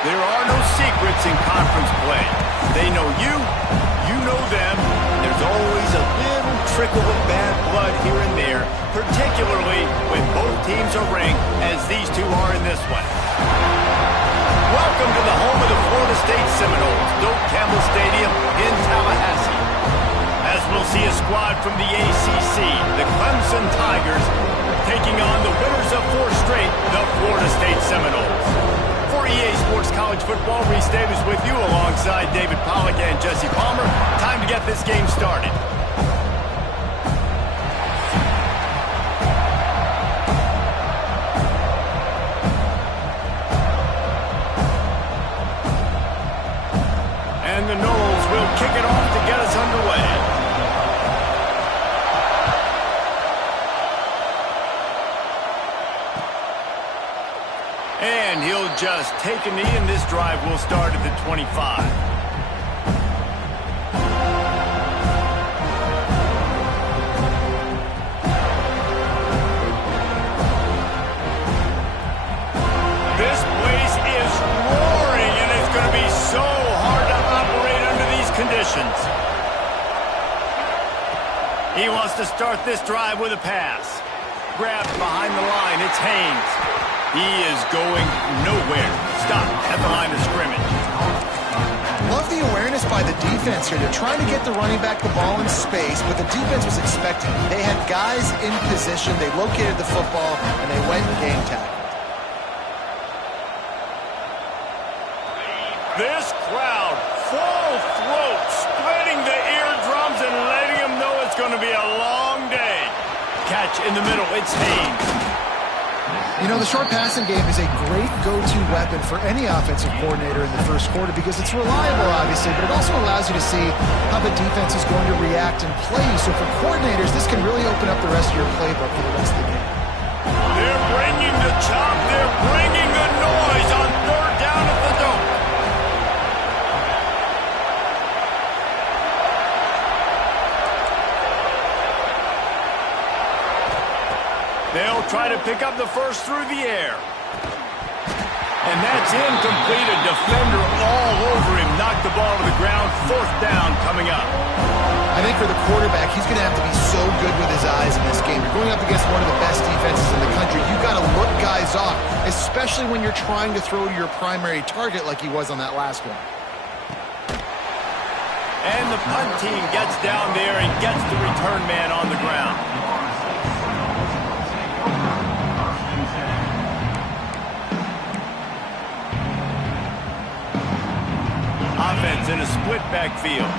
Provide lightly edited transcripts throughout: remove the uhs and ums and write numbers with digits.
There are no secrets in conference play. They know you, you know them. There's always a little trickle of bad blood here and there, particularly when both teams are ranked as these two are in this one. Welcome to the home of the Florida State Seminoles, Doak Campbell Stadium in Tallahassee. As we'll see a squad from the ACC, the Clemson Tigers, taking on the winners of 4 straight, the Florida State Seminoles. For EA Sports College Football, Reese Davis with you alongside David Pollack and Jesse Palmer. Time to get this game started. And the Noles will kick it off to get us underway. And he'll just take a knee, and this drive will start at the 25. This place is roaring, and it's going to be so hard to operate under these conditions. He wants to start this drive with a pass. Grabbed behind the line, it's Haynes. He is going nowhere. Stop at the line of scrimmage. Love the awareness by the defense here. They're trying to get the running back the ball in space, but the defense was expecting it. They had guys in position. They located the football, and they went and game tackled. This crowd, full throat, splitting the eardrums and letting them know it's going to be a long day. Catch in the middle. It's Haynes. You know, the short passing game is a great go-to weapon for any offensive coordinator in the first quarter because it's reliable, obviously, but it also allows you to see how the defense is going to react and play. So for coordinators, this can really open up the rest of your playbook for the rest of the game. They're bringing the chop. They're bringing the noise on 3rd down at the Doak. They'll try to pick up the first through the air. And that's incomplete. A defender all over him. Knocked the ball to the ground. 4th down coming up. I think for the quarterback, he's going to have to be so good with his eyes in this game. You're going up against one of the best defenses in the country. You've got to look guys off, especially when you're trying to throw to your primary target like he was on that last one. And the punt team gets down there and gets the return man on the ground. Offense in a split backfield.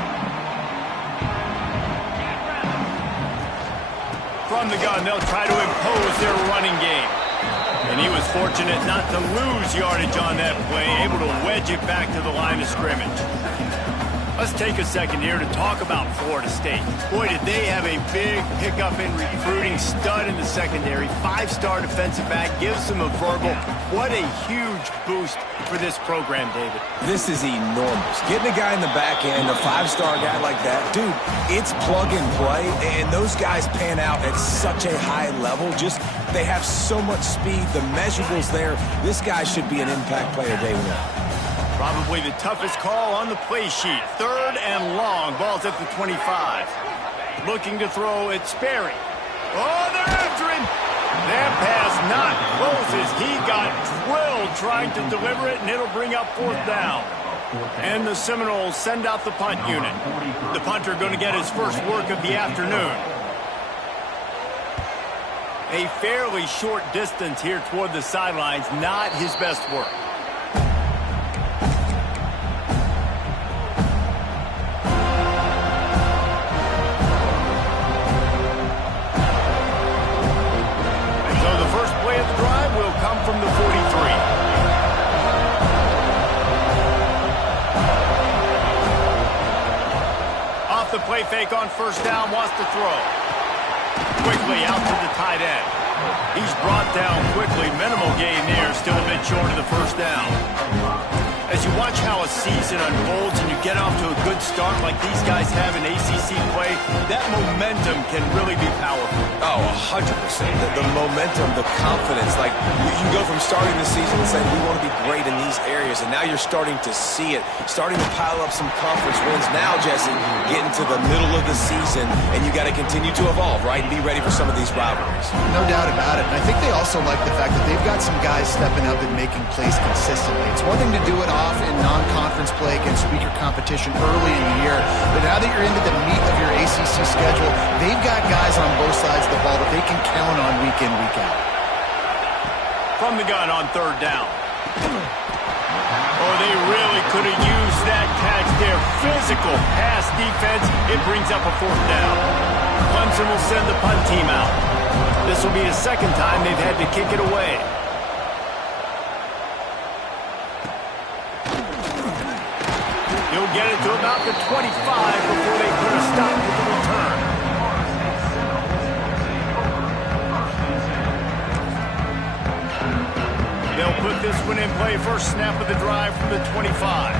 From the gun, they'll try to impose their running game. And he was fortunate not to lose yardage on that play, able to wedge it back to the line of scrimmage. Let's take a second here to talk about Florida State. Boy, did they have a big pickup in recruiting. Stud in the secondary. 5-star defensive back. Gives them a verbal. What a huge boost for this program, David. This is enormous. Getting a guy in the back end, a 5-star guy like that, dude, it's plug and play, and those guys pan out at such a high level. Just, they have so much speed. The measurables there. This guy should be an impact player day one. Probably the toughest call on the play sheet. 3rd and long. Ball's at the 25. Looking to throw at Sperry. Oh, they're after him. That pass not close as he got drilled trying to deliver it, and it'll bring up 4th down. And the Seminoles send out the punt unit. The punter going to get his first work of the afternoon. A fairly short distance here toward the sidelines. Not his best work. From the 43. Off the play fake on 1st down, wants to throw. Quickly out to the tight end. He's brought down quickly. Minimal gain there, still a bit short of the 1st down. As you watch how a season unfolds and you get off to a good start like these guys have in ACC play, that momentum can really be powerful. Oh, 100%. The momentum, the confidence. Like, you can go from starting the season and saying, we want to be great in these areas, and now you're starting to see it, starting to pile up some conference wins. Now, Jesse, getting to the middle of the season, and you got to continue to evolve, right, and be ready for some of these rivalries. No doubt about it. And I think they also like the fact that they've got some guys stepping up and making plays consistently. It's one thing to do it off in non-conference play against weaker competition early in the year, but now that you're into the meat of your ACC schedule, they've got guys on both sides of the ball that they can count on week in, week out. From the gun on third down. Oh, they really could have used that catch there. Physical pass defense. It brings up a fourth down. Clemson will send the punt team out. This will be the second time they've had to kick it away. He'll get it to about the 25 before they put a stop to the return. They'll put this one in play. First snap of the drive from the 25.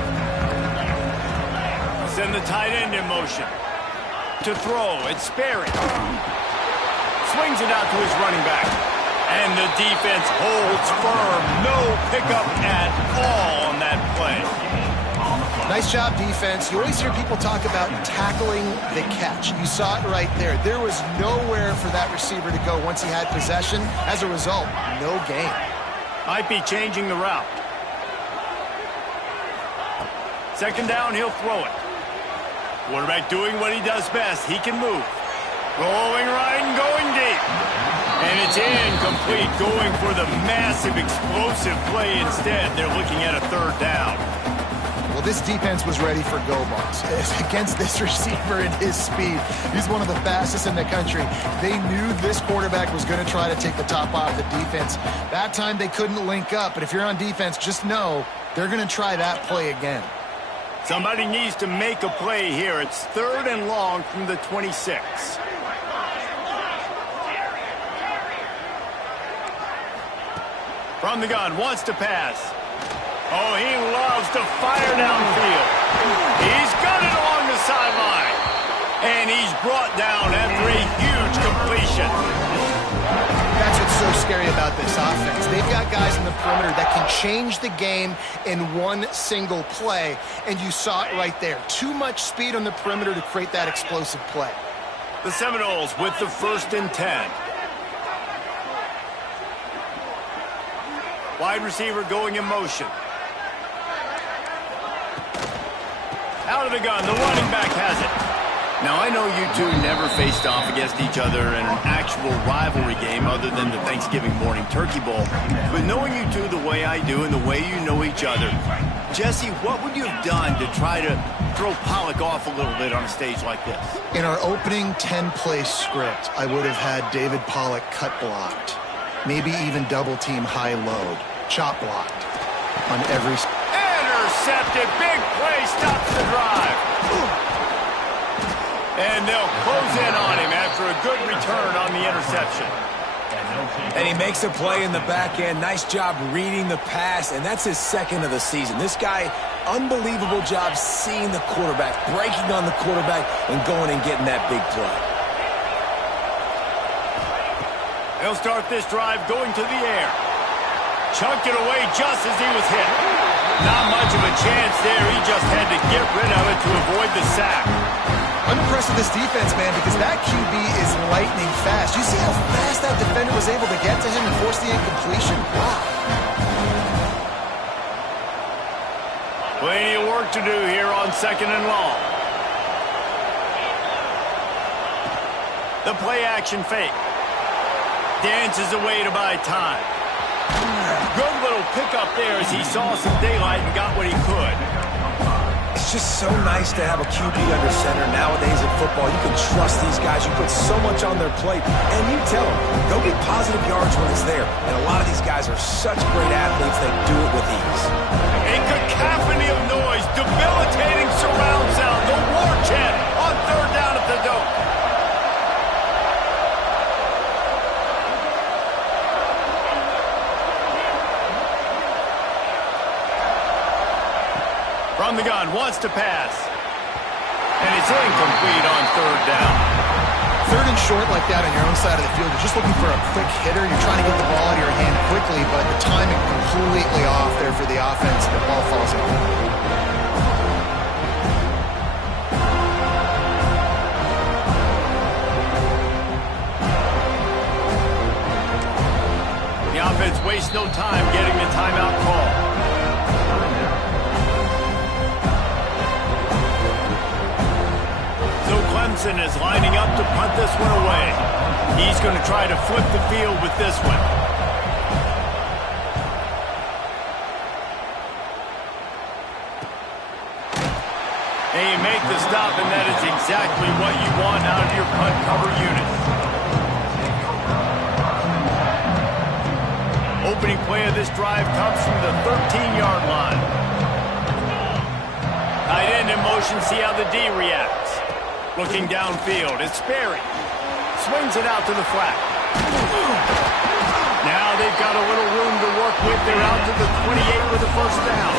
Send the tight end in motion. To throw, it's Sperry. Swings it out to his running back. And the defense holds firm. No pickup at all on that play. Nice job, defense. You always hear people talk about tackling the catch. You saw it right there. There was nowhere for that receiver to go once he had possession. As a result, no gain. Might be changing the route. Second down, he'll throw it. Quarterback doing what he does best. He can move. Rolling right and going deep. And it's incomplete, going for the massive explosive play instead. They're looking at a third down. Well, this defense was ready for go-balls against this receiver and his speed. He's one of the fastest in the country. They knew this quarterback was going to try to take the top off the defense. That time they couldn't link up, but if you're on defense, just know they're going to try that play again. Somebody needs to make a play here. It's third and long from the 26. From the gun, wants to pass. Oh, he loves to fire downfield. He's got it along the sideline. And he's brought down after a huge completion. That's what's so scary about this offense. They've got guys in the perimeter that can change the game in one single play. And you saw it right there. Too much speed on the perimeter to create that explosive play. The Seminoles with the 1st and 10. Wide receiver going in motion. Out of the gun, the running back has it. Now, I know you two never faced off against each other in an actual rivalry game other than the Thanksgiving morning turkey bowl. But knowing you two the way I do and the way you know each other, Jesse, what would you have done to try to throw Pollock off a little bit on a stage like this? In our opening 10-play script, I would have had David Pollock cut blocked. Maybe even double-team high load. Chop blocked on every... Intercepted. Big play. Stops the drive. And they'll close in on him after a good return on the interception. And he makes a play in the back end. Nice job reading the pass, and that's his second of the season. This guy, unbelievable job seeing the quarterback, breaking on the quarterback, and going and getting that big play. They'll start this drive going to the air. Chunked it away just as he was hit. Not much of a chance there. He just had to get rid of it to avoid the sack. I'm impressed with this defense, man, because that QB is lightning fast. You see how fast that defender was able to get to him and force the incompletion? Wow. Plenty of work to do here on 2nd and long. The play action fake. Dances away to buy time. Good little pickup there as he saw some daylight and got what he could. It's just so nice to have a QB under center nowadays in football. You can trust these guys. You put so much on their plate, and you tell them, go get positive yards when it's there. And a lot of these guys are such great athletes, they do it with ease. A cacophony of noise, debilitating surround sound. The war chant on third down at the Doak. From the gun, wants to pass. And it's incomplete on third down. Third and short like that on your own side of the field, you're just looking for a quick hitter. You're trying to get the ball out of your hand quickly, but the timing completely off there for the offense. The ball falls out. The offense wastes no time getting the timeout call. So Clemson is lining up to punt this one away. He's going to try to flip the field with this one. And you make the stop, and that is exactly what you want out of your punt cover unit. Opening play of this drive comes from the 13-yard line. Tight end in motion, see how the D reacts. Looking downfield, it's Sperry. Swings it out to the flat. Now they've got a little room to work with. They're out to the 28 with a first down.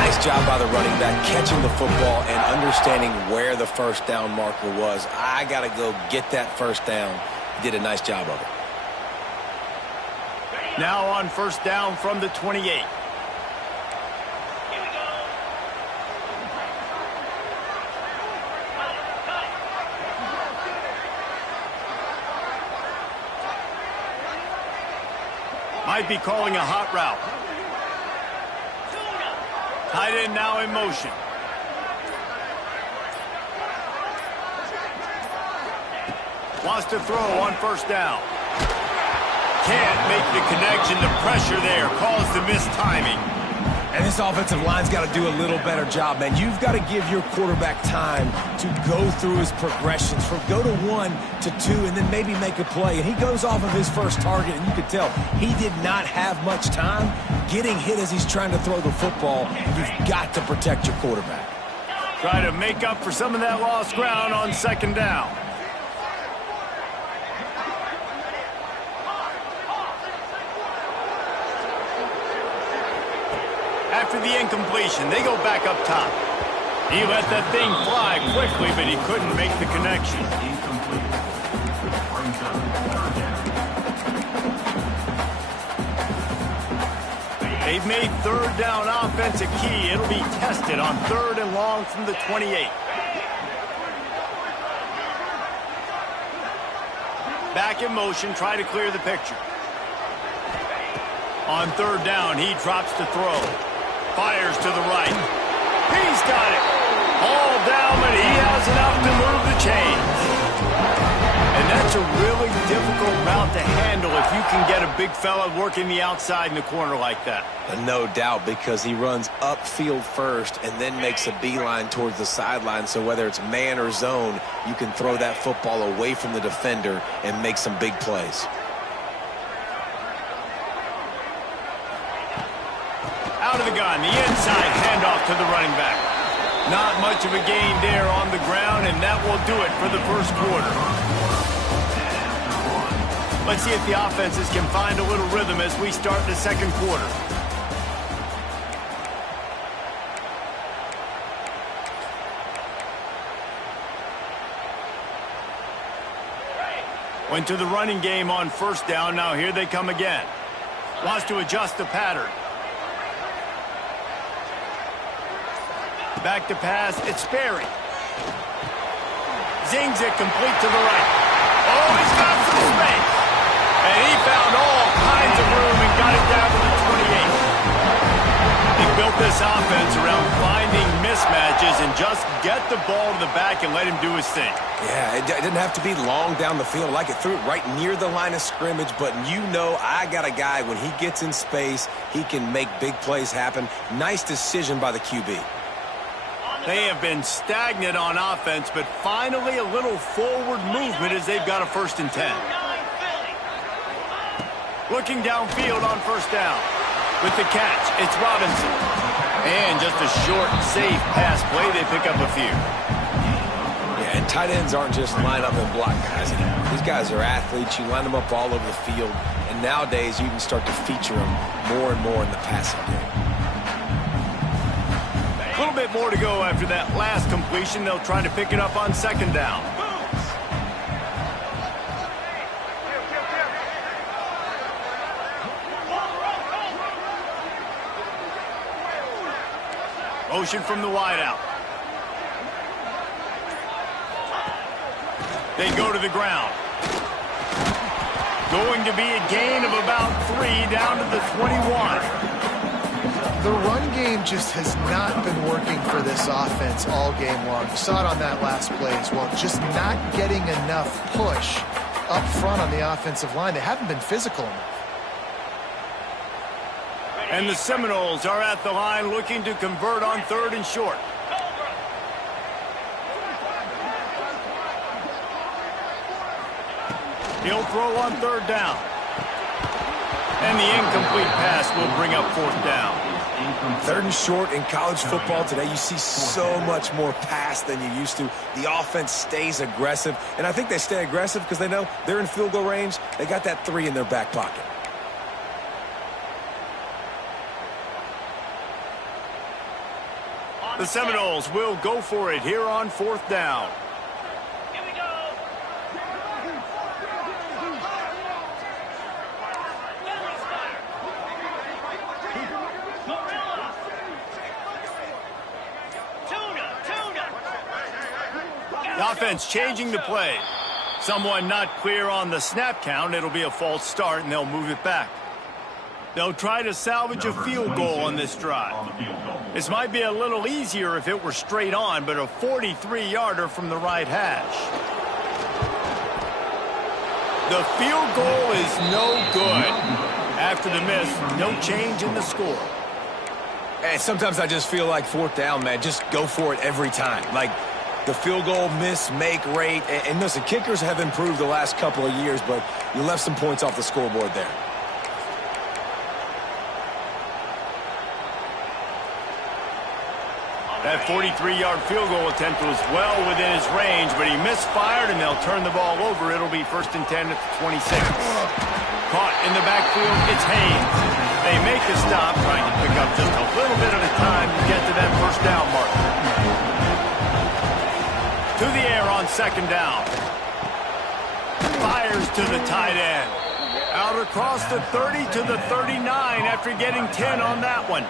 Nice job by the running back catching the football and understanding where the first down marker was. I got to go get that first down. He did a nice job of it. Now on first down from the 28. Might be calling a hot route. Tight end now in motion. Wants to throw on first down. Can't make the connection. The pressure there caused the missed timing. And this offensive line's got to do a little better job, man. You've got to give your quarterback time to go through his progressions from go to 1 to 2 and then maybe make a play. And he goes off of his first target, and you could tell he did not have much time getting hit as he's trying to throw the football. You've got to protect your quarterback. Try to make up for some of that lost ground on second down. After the incompletion, they go back up top. He let that thing fly quickly, but he couldn't make the connection. They've made third down offense a key. It'll be tested on third and long from the 28. Back in motion, try to clear the picture. On third down, he drops to throw. Fires to the right. He's got it. All down, but he has enough to move the chains. And that's a really difficult route to handle if you can get a big fella working the outside in the corner like that. No doubt, because he runs upfield first and then makes a beeline towards the sideline. So whether it's man or zone, you can throw that football away from the defender and make some big plays. Out of the gun, the inside handoff to the running back. Not much of a gain there on the ground, and that will do it for the first quarter. Let's see if the offenses can find a little rhythm as we start the second quarter. Went to the running game on first down. Now here they come again. Wants to adjust the pattern. Back to pass, it's Sperry. Zings it complete to the right. Oh, he's got some space. And he found all kinds of room and got it down to the 28. He built this offense around finding mismatches and just get the ball to the back and let him do his thing. Yeah, it didn't have to be long down the field. Like it threw it right near the line of scrimmage, but you know I got a guy, when he gets in space, he can make big plays happen. Nice decision by the QB. They have been stagnant on offense, but finally a little forward movement as they've got a 1st and 10. Looking downfield on first down. With the catch, it's Robinson. And just a short, safe pass play. They pick up a few. Yeah, and tight ends aren't just line up and block guys anymore. These guys are athletes. You line them up all over the field. And nowadays you can start to feature them more and more in the passing game. A little bit more to go after that last completion. They'll try to pick it up on second down. Motion from the wideout. They go to the ground. Going to be a gain of about 3 down to the 21. The run game just has not been working for this offense all game long. You saw it on that last play as well. Just not getting enough push up front on the offensive line. They haven't been physical enough. And the Seminoles are at the line looking to convert on 3rd and short. He'll throw on 3rd down. And the incomplete pass will bring up 4th down. 3rd and short in college football today, you see so much more pass than you used to. The offense stays aggressive, and I think they stay aggressive because they know they're in field goal range. They got that 3 in their back pocket. The Seminoles will go for it here on 4th down. The offense changing the play. Someone not clear on the snap count. It'll be a false start, and they'll move it back. They'll try to salvage a field goal on this drive. This might be a little easier if it were straight on, but a 43-yarder from the right hash. The field goal is no good. After the miss, no change in the score. And sometimes I just feel like 4th down, man, just go for it every time. Like, the field goal miss-make rate. And listen, kickers have improved the last couple of years, but you left some points off the scoreboard there. That 43-yard field goal attempt was well within his range, but he misfired, and they'll turn the ball over. It'll be 1st and 10 at the 26. Caught in the backfield, it's Haynes. They make the stop, trying to pick up just a little bit at a time to get to that 1st down mark. To the air on 2nd down. Fires to the tight end. Out across the 30 to the 39 after getting 10 on that one.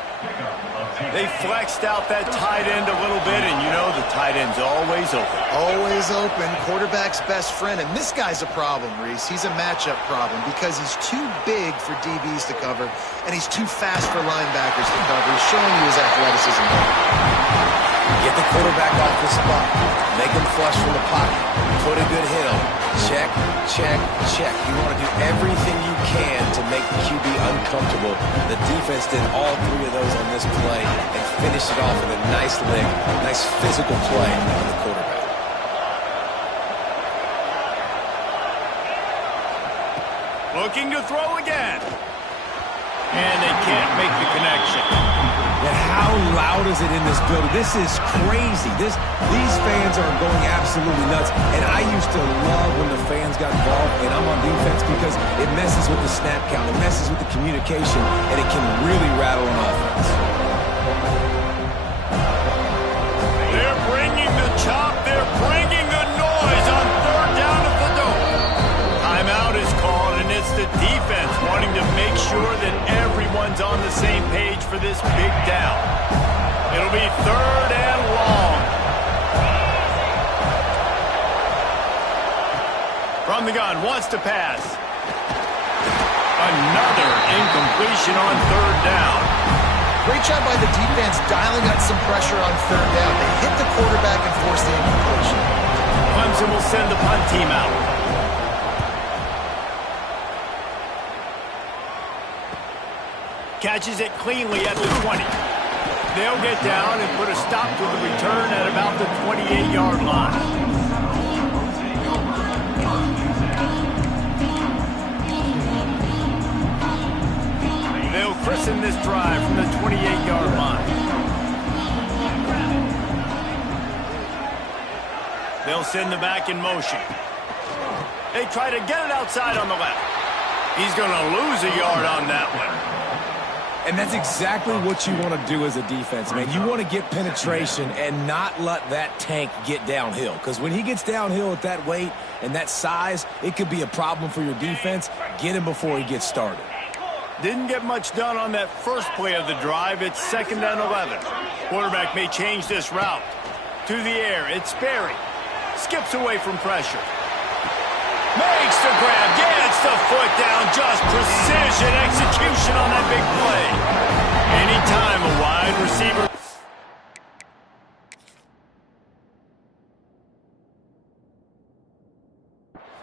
They flexed out that tight end a little bit, and you know the tight end's always open. Always open. Quarterback's best friend. And this guy's a problem, Reese. He's a matchup problem because he's too big for DBs to cover, and he's too fast for linebackers to cover. He's showing you his athleticism. Get the quarterback off the spot. Make him flush from the pocket. Put a good hit on him. Check, check, check. You want to do everything you can to make the QB uncomfortable. The defense did all 3 of those on this play and finished it off with a nice lick, nice physical play on the quarterback. Looking to throw again. And they can't make the connection. And how loud is it in this building? This is crazy. These fans are going absolutely nuts. And I used to love when the fans got involved, and I'm on defense because it messes with the snap count. It messes with the communication, and it can really rattle an offense. They're bringing the chop. They're bringing the noise on 3rd down at the Dome. Timeout is called, and it's the defense wanting to make sure that everyone's on the same page for this big down. It'll be 3rd and long. From the gun, wants to pass. Another incompletion on 3rd down. Great job by the defense dialing up some pressure on 3rd down. They hit the quarterback and force the incompletion. Clemson will send the punt team out. Catches it cleanly at the 20. They'll get down and put a stop to the return at about the 28-yard line. They'll christen this drive from the 28-yard line. They'll send the back in motion. They try to get it outside on the left. He's going to lose a yard on that one. And that's exactly what you want to do as a defense, man. You want to get penetration and not let that tank get downhill. Because when he gets downhill at that weight and that size, it could be a problem for your defense. Get him before he gets started. Didn't get much done on that first play of the drive. It's 2nd and 11. Quarterback may change this route. To the air, it's Sperry. Skips away from pressure. Makes the grab, gets the foot down, just precision execution on that big play. Anytime a wide receiver.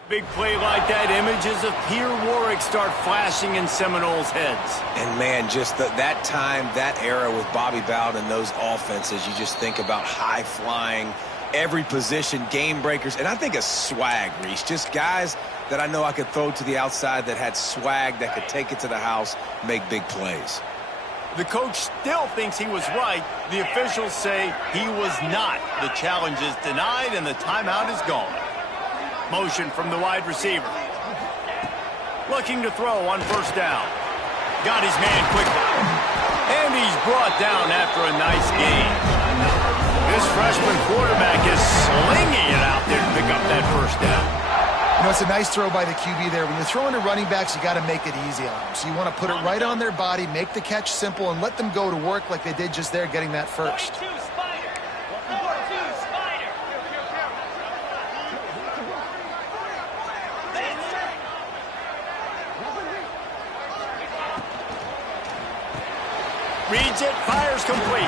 Big play like that, images of Peter Warrick start flashing in Seminoles' heads. And, man, just that time, that era with Bobby Bowden and those offenses, you just think about high-flying, every position, game breakers, and I think of swag, Reese. Just guys that I know I could throw to the outside that had swag, that could take it to the house, make big plays. The coach still thinks he was right. The officials say he was not. The challenge is denied, and the timeout is gone. Motion from the wide receiver. Looking to throw on 1st down. Got his man quickly. And he's brought down after a nice gain. This freshman quarterback is slinging it out there to pick up that 1st down. You know, it's a nice throw by the QB there. When you're throwing to running backs, you got to make it easy on them. So you want to put it right on their body, make the catch simple, and let them go to work like they did just there, getting that first. Reads it, fires complete.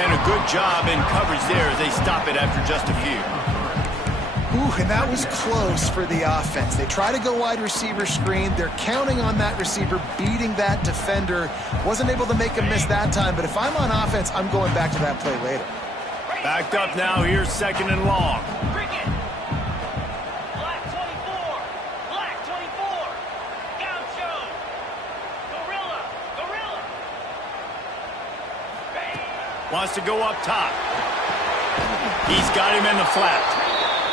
And a good job in coverage there as they stop it after just a few. Ooh, and that was close for the offense. They try to go wide receiver screen. They're counting on that receiver beating that defender. Wasn't able to make him miss that time, but if I'm on offense, I'm going back to that play later. Backed up now, here's 2nd and long. Wants to go up top. He's got him in the flat.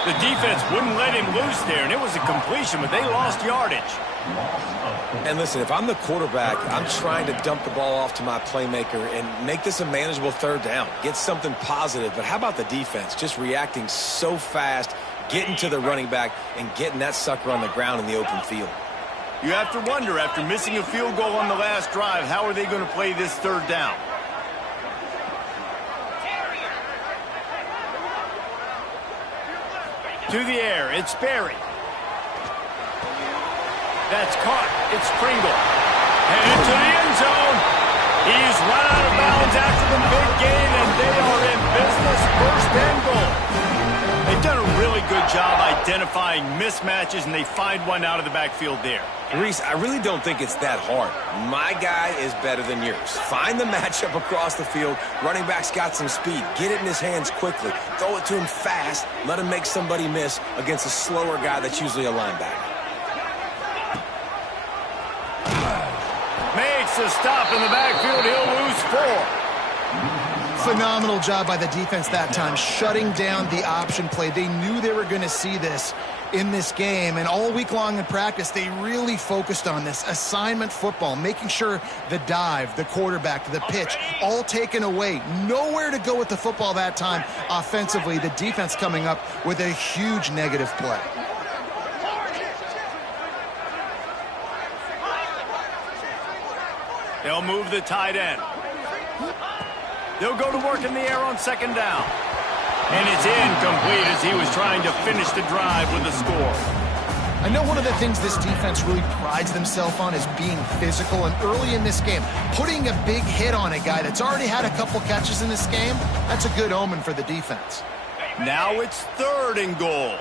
The defense wouldn't let him loose there, and it was a completion, but they lost yardage. And listen, if I'm the quarterback, I'm trying to dump the ball off to my playmaker and make this a manageable 3rd down. Get something positive. But how about the defense? Just reacting so fast, getting to the running back, and getting that sucker on the ground in the open field. You have to wonder, after missing a field goal on the last drive, how are they going to play this 3rd down? To the air, it's Sperry. That's caught. It's Pringle. Headed to the end zone. He's run out of bounds after the big gain, and they are in business. 1st and goal. They've done a really good job identifying mismatches, and they find one out of the backfield there. Reese, I really don't think it's that hard. My guy is better than yours. Find the matchup across the field. Running back's got some speed. Get it in his hands quickly. Throw it to him fast. Let him make somebody miss against a slower guy that's usually a linebacker. Makes a stop in the backfield. He'll lose 4. Phenomenal job by the defense that time, shutting down the option play. They knew they were going to see this in this game, and all week long in practice, they really focused on this assignment football, making sure the dive, the quarterback, the pitch, all taken away. Nowhere to go with the football that time offensively. The defense coming up with a huge negative play. They'll move the tight end. They'll go to work in the air on 2nd down. And it's incomplete as he was trying to finish the drive with a score. I know one of the things this defense really prides themselves on is being physical, and early in this game, putting a big hit on a guy that's already had a couple catches in this game, that's a good omen for the defense. Now it's 3rd and goal.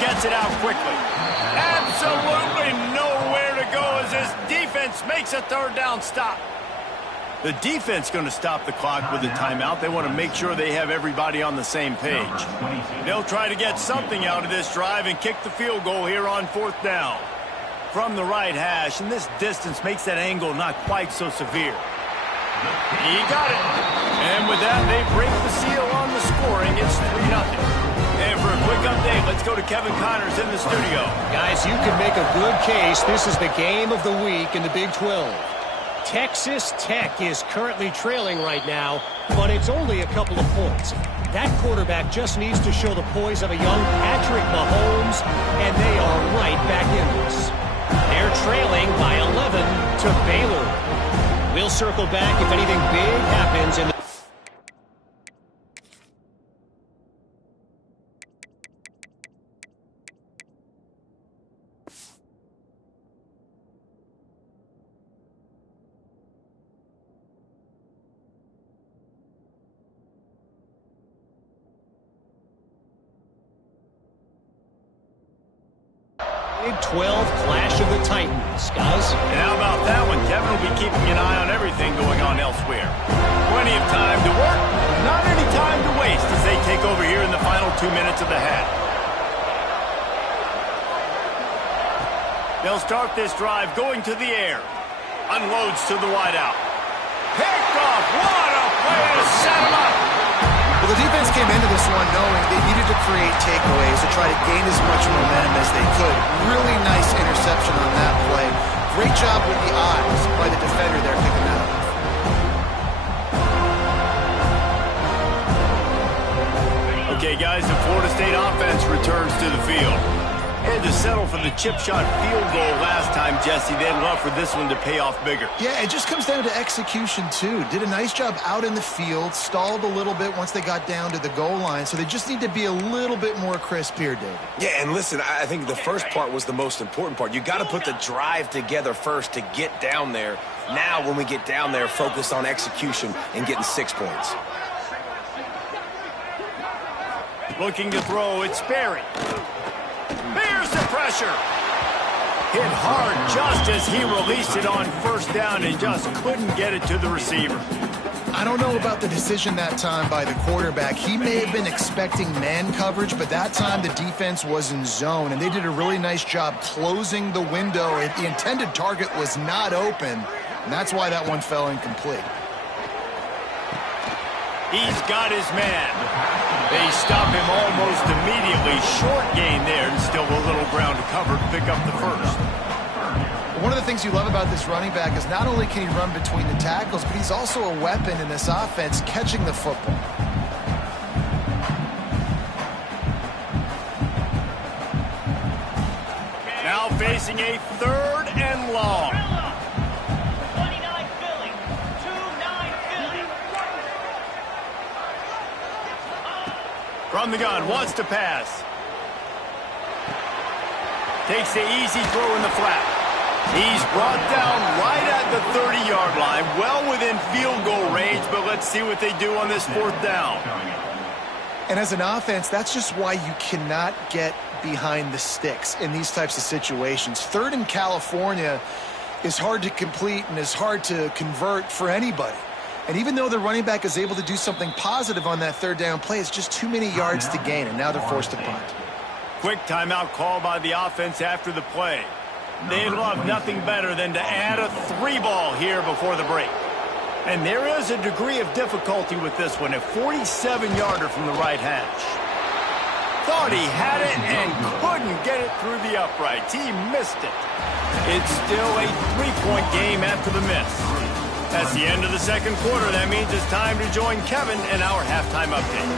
Gets it out quickly. Absolutely nowhere to go as this defense makes a 3rd down stop. The defense going to stop the clock with a timeout. They want to make sure they have everybody on the same page. They'll try to get something out of this drive and kick the field goal here on 4th down. From the right hash, and this distance makes that angle not quite so severe. He got it. And with that, they break the seal on the scoring. It's 3-0. And for a quick update, let's go to Kevin Connors in the studio. Guys, you can make a good case. This is the game of the week in the Big 12. Texas Tech is currently trailing right now, but it's only a couple of points. That quarterback just needs to show the poise of a young Patrick Mahomes, and they are right back in this. They're trailing by 11 to Baylor. We'll circle back if anything big happens in the... Big 12 Clash of the Titans, guys. And how about that one? Kevin will be keeping an eye on everything going on elsewhere. Plenty of time to work, not any time to waste as they take over here in the final 2 minutes of the half. They'll start this drive going to the air. Unloads to the wideout. Picked off. What a play to set him up. Well, the defense came into this one knowing they needed to create takeaways to try to gain as much momentum as they could. Really nice interception on that play. Great job with the eyes by the defender there picking that up. Okay, guys, the Florida State offense returns to the field. Had to settle for the chip shot field goal last time, Jesse. They'd love for this one to pay off bigger. Yeah, it just comes down to execution, too. Did a nice job out in the field, stalled a little bit once they got down to the goal line, so they just need to be a little bit more crisp here, David. Yeah, and listen, I think the first part was the most important part. You got to put the drive together first to get down there. Now, when we get down there, focus on execution and getting 6 points. Looking to throw, it's Sperry. There's the pressure. Hit hard just as he released it on first down and just couldn't get it to the receiver. I don't know about the decision that time by the quarterback. He may have been expecting man coverage, but that time the defense was in zone, and they did a really nice job closing the window. The intended target was not open, and that's why that one fell incomplete. He's got his man. They stop him almost immediately. Short gain there, and still a little ground to cover to pick up the first. One of the things you love about this running back is not only can he run between the tackles, but he's also a weapon in this offense, catching the football. Now facing a 3rd and long. From the gun, wants to pass. Takes the easy throw in the flat. He's brought down right at the 30-yard line, well within field goal range, but let's see what they do on this 4th down. And as an offense, that's just why you cannot get behind the sticks in these types of situations. 3rd in California is hard to complete and is hard to convert for anybody. And even though the running back is able to do something positive on that 3rd down play, it's just too many yards to gain, and now they're forced to punt. Quick timeout call by the offense after the play. They'd love nothing better than to add a 3-ball here before the break. And there is a degree of difficulty with this one, a 47-yarder from the right hash. Thought he had it and couldn't get it through the uprights. He missed it. It's still a 3-point game after the miss. That's the end of the 2nd quarter. That means it's time to join Kevin in our halftime update.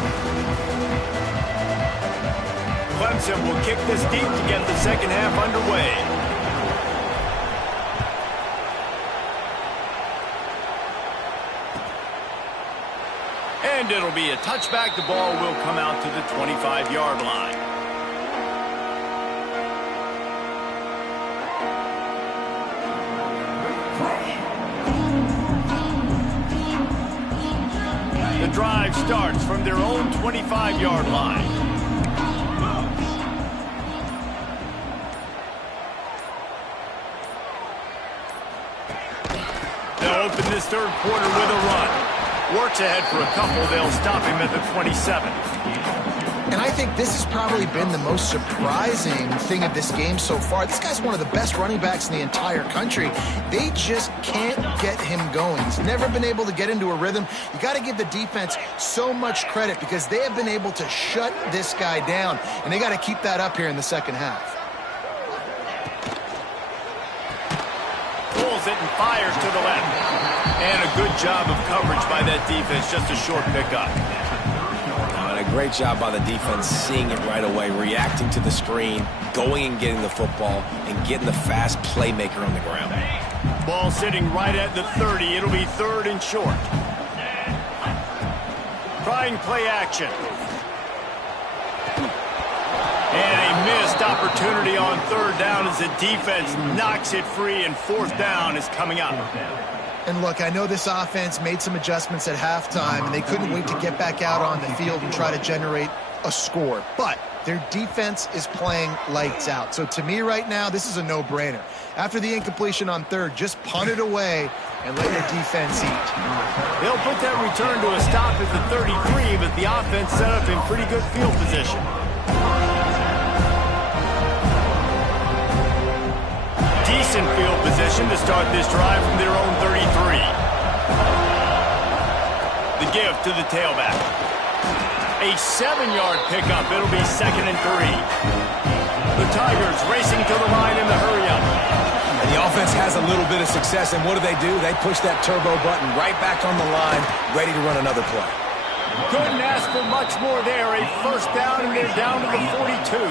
Clemson will kick this deep to get the 2nd half underway. And it'll be a touchback. The ball will come out to the 25-yard line. The drive starts from their own 25-yard line. They'll open this 3rd quarter with a run. Works ahead for a couple. They'll stop him at the 27. And I think this has probably been the most surprising thing of this game so far. This guy's one of the best running backs in the entire country. They just can't get him going. He's never been able to get into a rhythm. You got to give the defense so much credit because they have been able to shut this guy down, and they got to keep that up here in the second half. Pulls it and fires to the left. And a good job of coverage by that defense, just a short pickup. And a great job by the defense, seeing it right away, reacting to the screen, going and getting the football, and getting the fast playmaker on the ground. Ball sitting right at the 30. It'll be 3rd and short. Trying play action. And a missed opportunity on 3rd down as the defense knocks it free, and 4th down is coming up. And look, I know this offense made some adjustments at halftime, and they couldn't wait to get back out on the field and try to generate a score. But their defense is playing lights out. So to me right now, this is a no-brainer. After the incompletion on 3rd, just punt it away and let your defense eat. They'll put that return to a stop at the 33, but the offense set up in pretty good field position. Decent field position to start this drive from their own 33. The give to the tailback. A 7-yard pickup. It'll be 2nd and 3. The Tigers racing to the line in the hurry-up. And the offense has a little bit of success, and what do? They push that turbo button right back on the line, ready to run another play. Couldn't ask for much more there. A 1st down, and they're down to the 42.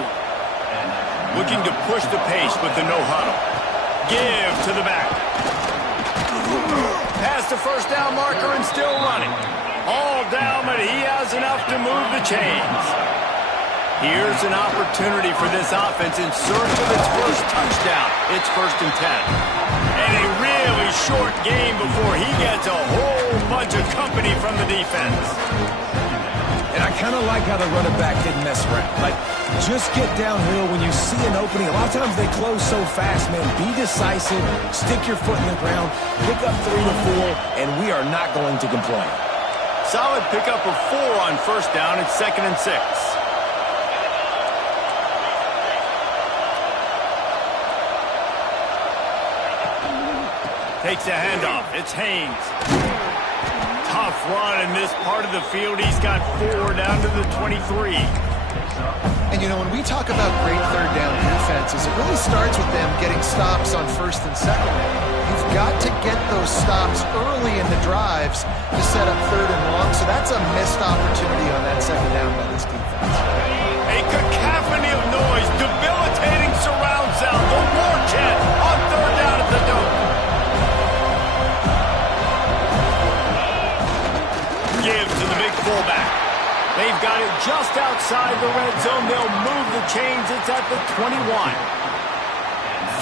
Looking to push the pace with the no-huddle. Give to the back. Past the 1st down marker and still running. All down, but he has enough to move the chains. Here's an opportunity for this offense in search of its first touchdown. It's 1st and 10. And a really short game before he gets a whole bunch of company from the defense. And I kind of like how the running back didn't mess around. Like, just get downhill when you see an opening. A lot of times they close so fast, man. Be decisive, stick your foot in the ground, pick up 3 to 4, and we are not going to complain. Solid pickup of 4 on 1st down. It's 2nd and 6. Takes a handoff. It's Haynes. Tough run in this part of the field. He's got 4 down to the 23. And, you know, when we talk about great 3rd down defenses, it really starts with them getting stops on 1st and 2nd. You've got to get those stops early in the drives to set up 3rd and long, so that's a missed opportunity on that 2nd down by this defense. A cacophony of noise, debilitating surround sound. The war chant on 3rd down at the Dome. Give to the big fullback. They've got it just outside the red zone. They'll move the chains. It's at the 21.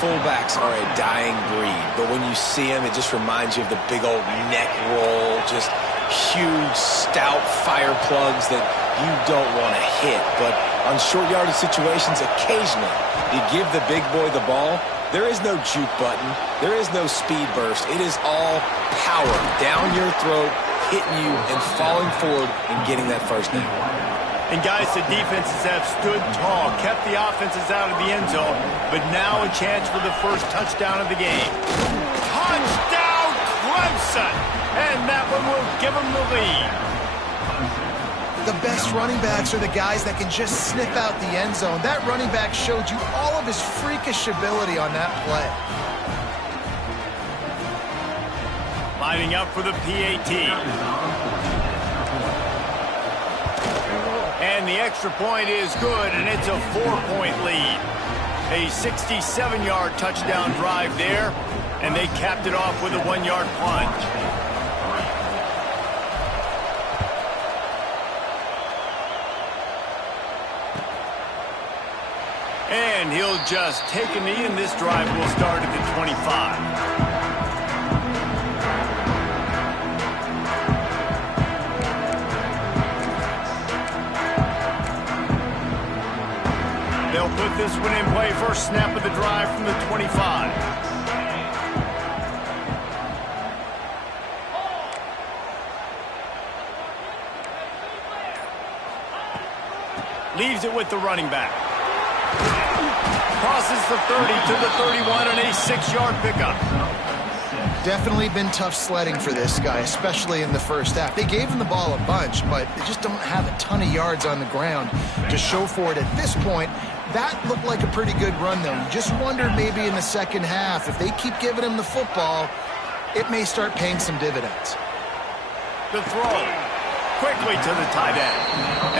Fullbacks are a dying breed, but when you see them, it just reminds you of the big old neck roll, just huge, stout fire plugs that you don't want to hit. But on short yardage situations, occasionally, you give the big boy the ball. There is no juke button. There is no speed burst. It is all power down your throat, hitting you and falling forward and getting that 1st down. And guys, the defenses have stood tall, kept the offenses out of the end zone, but now a chance for the 1st touchdown of the game. Touchdown, Clemson! And that one will give them the lead. The best running backs are the guys that can just sniff out the end zone. That running back showed you all of his freakish ability on that play. Lining up for the PAT. And the extra point is good, and it's a 4-point lead. A 67-yard touchdown drive there, and they capped it off with a 1-yard plunge. And he'll just take a knee, and this drive will start at the 25. They'll put this one in play. First snap of the drive from the 25. Leaves it with the running back. Crosses the 30 to the 31 and a 6-yard pickup. Definitely been tough sledding for this guy, especially in the first half. They gave him the ball a bunch, but they just don't have a ton of yards on the ground to show for it at this point. That looked like a pretty good run, though. You just wonder maybe in the second half, if they keep giving him the football, it may start paying some dividends. The throw. Quickly to the tight end.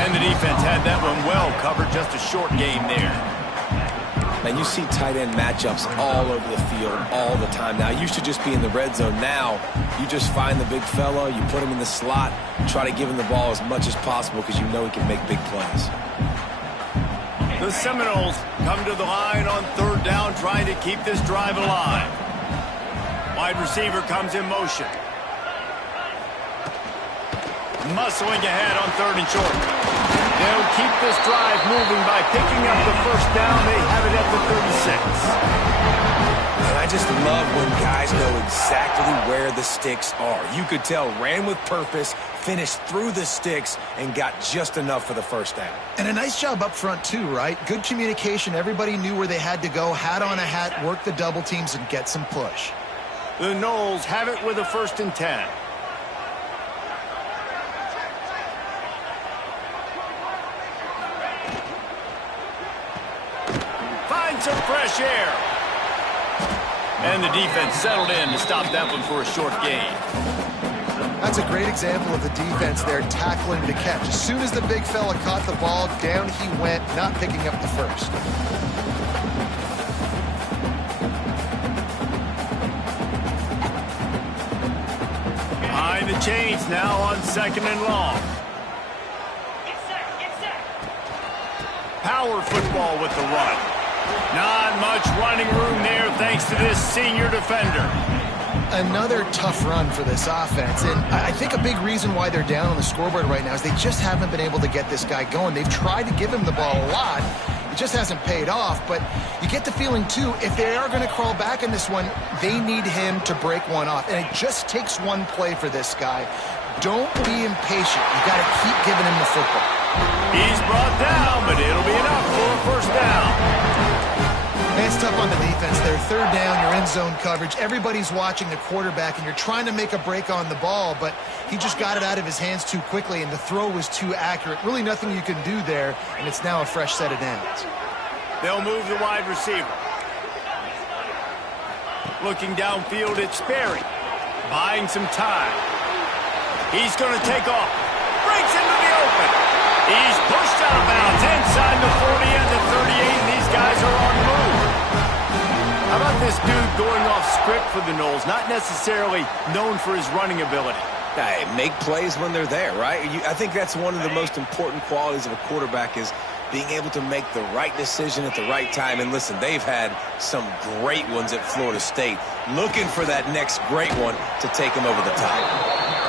And the defense had that one well covered. Just a short game there. And you see tight end matchups all over the field all the time now. Used to just be in the red zone. Now you just find the big fella, you put him in the slot, try to give him the ball as much as possible because you know he can make big plays. The Seminoles come to the line on third down, trying to keep this drive alive. Wide receiver comes in motion. Muscling ahead on third and short. They'll keep this drive moving by picking up the first down. They have it at the 36. And I just love when guys know exactly where the sticks are. You could tell ran with purpose, finished through the sticks, and got just enough for the first down. And a nice job up front, too, right? Good communication. Everybody knew where they had to go, hat on a hat, work the double teams, and get some push. The Noles have it with a 1st and 10. Some fresh air. And the defense settled in to stop that one for a short gain. That's a great example of the defense there tackling the catch. As soon as the big fella caught the ball, down he went, not picking up the first. Behind the chains now on 2nd and long. Power football with the run. Not much running room there thanks to this senior defender. Another tough run for this offense, and I think a big reason why they're down on the scoreboard right now is they just haven't been able to get this guy going. They've tried to give him the ball a lot. It just hasn't paid off, but you get the feeling, too, if they are going to crawl back in this one, they need him to break one off, and it just takes one play for this guy. Don't be impatient. You got to keep giving him the football. He's brought down, but it'll be enough for a first down. It's tough on the defense there. Third down, you're in zone coverage. Everybody's watching the quarterback, and you're trying to make a break on the ball, but he just got it out of his hands too quickly, and the throw was too accurate. Really nothing you can do there, and it's now a fresh set of downs. They'll move the wide receiver. Looking downfield, it's Sperry. Buying some time. He's going to take off. Breaks into the open. He's pushed out of bounds inside the 40 and the 38, and these guys are on the move. How about this dude going off script for the Noles? Not necessarily known for his running ability. Hey, make plays when they're there, right? I think that's one of the most important qualities of a quarterback is being able to make the right decision at the right time. And listen, they've had some great ones at Florida State. Looking for that next great one to take them over the top.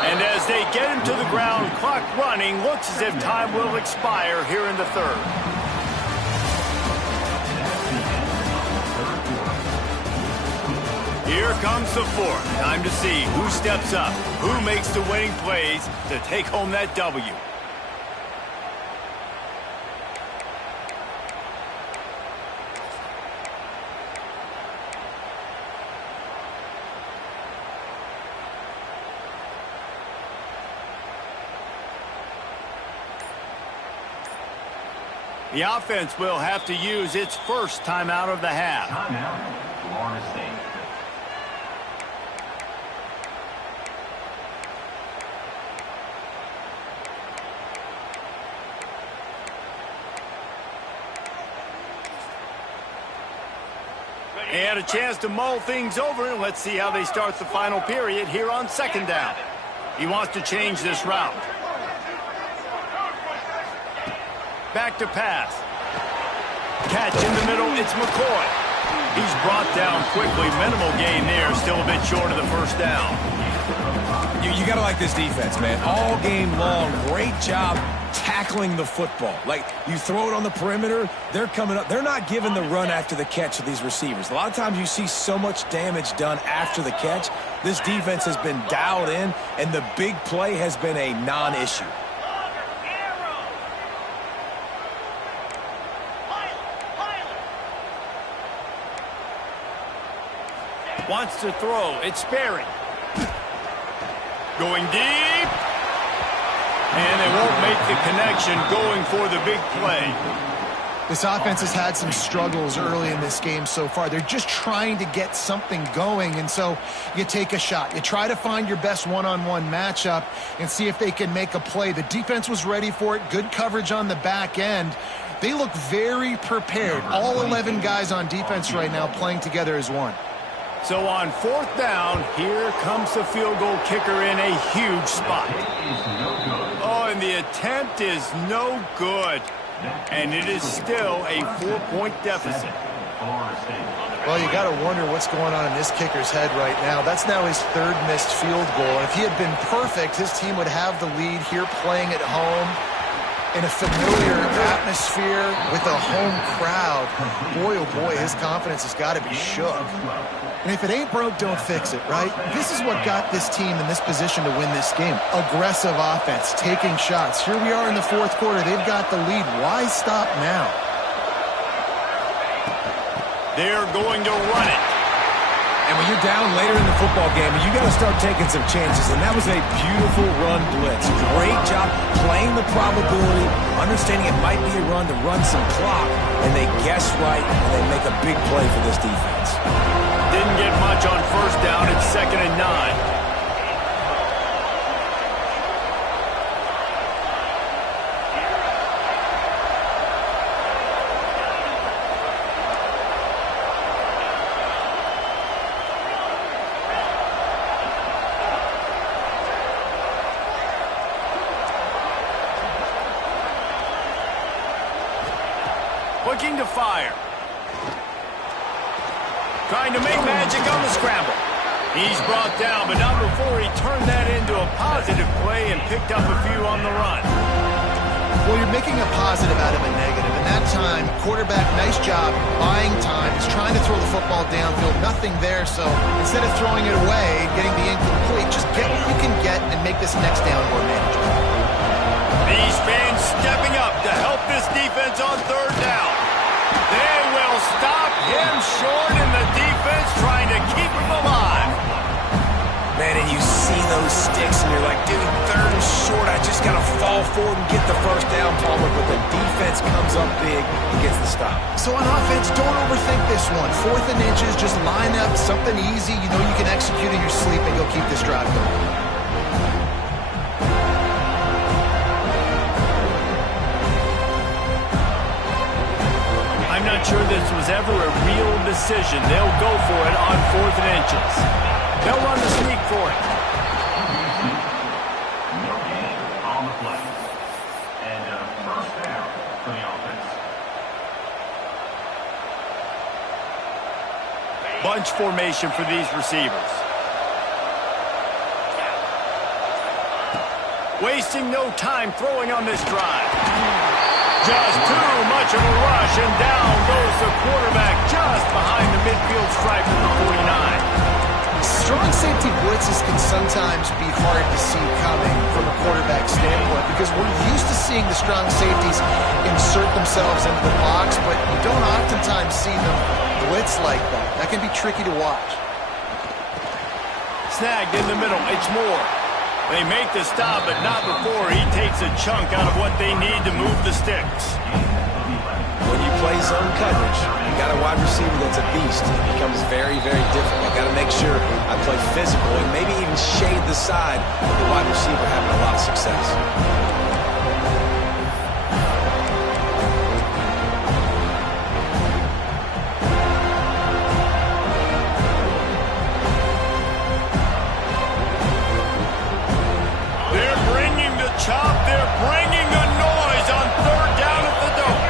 And as they get him to the ground, clock running, looks as if time will expire here in the third. Here comes the fourth. Time to see who steps up, who makes the winning plays to take home that W. The offense will have to use its first timeout of the half. Timeout, Florida State. And a chance to mull things over, and let's see how they start the final period here on 2nd down. He wants to change this route. Back to pass. Catch in the middle, it's McCoy. He's brought down quickly. Minimal gain there, still a bit short of the first down. You got to like this defense, man. All game long, great job tackling the football. Like, you throw it on the perimeter, they're coming up. They're not giving the run after the catch to these receivers. A lot of times you see so much damage done after the catch. This defense has been dialed in, and the big play has been a non-issue. Wants to throw. It's Sperry. Going deep. And they won't make the connection going for the big play. This offense has had some struggles early in this game so far. They're just trying to get something going, and so you take a shot. You try to find your best one-on-one matchup and see if they can make a play. The defense was ready for it. Good coverage on the back end. They look very prepared. All 11 guys on defense right now playing together as one. So on 4th down, here comes the field goal kicker in a huge spot. Oh, and the attempt is no good. And it is still a 4-point deficit. Well, you got to wonder what's going on in this kicker's head right now. That's now his 3rd missed field goal. And if he had been perfect, his team would have the lead here playing at home in a familiar atmosphere with a home crowd. Boy, oh boy, his confidence has got to be shook. And if it ain't broke, don't fix it, right? This is what got this team in this position to win this game. Aggressive offense, taking shots. Here we are in the 4th quarter. They've got the lead. Why stop now? They're going to run it. And when you're down later in the football game, you got to start taking some chances. And that was a beautiful run blitz. Great job playing the probability, understanding it might be a run to run some clock, and they guess right, and they make a big play for this defense. Didn't get much on 1st down. It's 2nd and 9. Looking to fire. Trying to make magic on the scramble. He's brought down, but not before he turned that into a positive play and picked up a few on the run. Well, you're making a positive out of a negative. And that time, quarterback, nice job, buying time. He's trying to throw the football downfield. Nothing there, so instead of throwing it away and getting the incomplete, just get what you can get and make this next down more manageable. These fans stepping up to help this defense on 3rd down. They will stop him short, and the defense trying to keep him alive. Man, and you see those sticks, and you're like, dude, 3rd and short. I just got to fall forward and get the 1st down, Palmer. But the defense comes up big and gets the stop. So on offense, don't overthink this one. 4th and inches, just line up, something easy. You know you can execute in your sleep, and you'll keep this drive going. I'm not sure this was ever a real decision. They'll go for it on 4th and inches. They'll run the sneak for it. No gain on the play. And 1st down for the offense. Bunch formation for these receivers. Wasting no time throwing on this drive. Just too much of a rush, and down goes the quarterback just behind the midfield stripe at the 49. Strong safety blitzes can sometimes be hard to see coming from a quarterback standpoint because we're used to seeing the strong safeties insert themselves into the box, but you don't oftentimes see them blitz like that. That can be tricky to watch. Snagged in the middle. It's Moore. They make the stop, but not before he takes a chunk out of what they need to move the sticks. When you play zone coverage, you got a wide receiver that's a beast. It becomes very, very difficult. I got to make sure I play physical and maybe even shade the side of the wide receiver having a lot of success. They're bringing the noise on 3rd down at the Dome.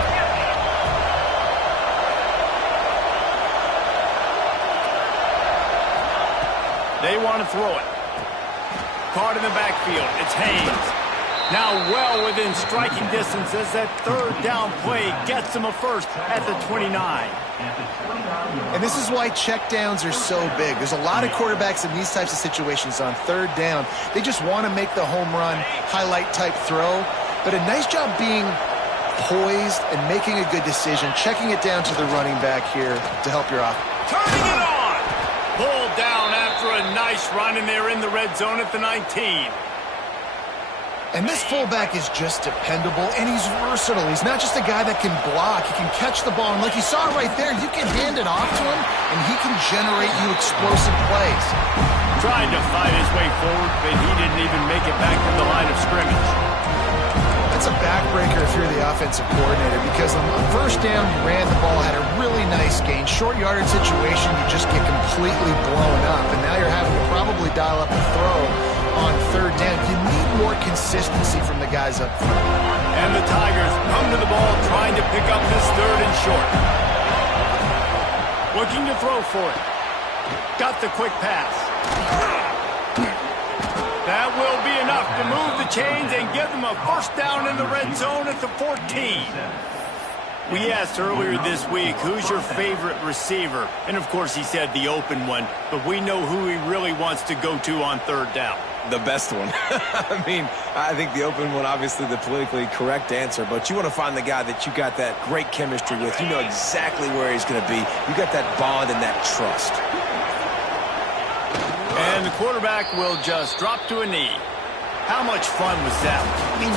They want to throw it. Caught in the backfield. It's Haynes. Now well within striking distance as that 3rd down play gets them a 1st at the 29. And this is why checkdowns are so big. There's a lot of quarterbacks in these types of situations on 3rd down. They just want to make the home run, highlight type throw. But a nice job being poised and making a good decision, checking it down to the running back here to help your offense. Turning it on. pulled down after a nice run, and they're in the red zone at the 19. And this fullback is just dependable, and he's versatile. He's not just a guy that can block. He can catch the ball, and like you saw right there, you can hand it off to him, and he can generate you explosive plays. Tried to fight his way forward, but he didn't even make it back to the line of scrimmage. That's a backbreaker if you're the offensive coordinator, because on first down, you ran the ball, had a really nice gain. Short yardage situation, you just get completely blown up, and now you're having to probably dial up a throw on third down. You need more consistency from the guys up front. And the Tigers come to the ball trying to pick up this third and short. Looking to throw for it. Got the quick pass. That will be enough to move the chains and give them a first down in the red zone at the 14. We asked earlier this week, who's your favorite receiver? And, of course, he said the open one, but we know who he really wants to go to on third down. The best one. I mean, I think the open one, obviously the politically correct answer, but you want to find the guy that you got that great chemistry with. You know exactly where he's going to be. You got that bond and that trust. And the quarterback will just drop to a knee. How much fun was that? I mean,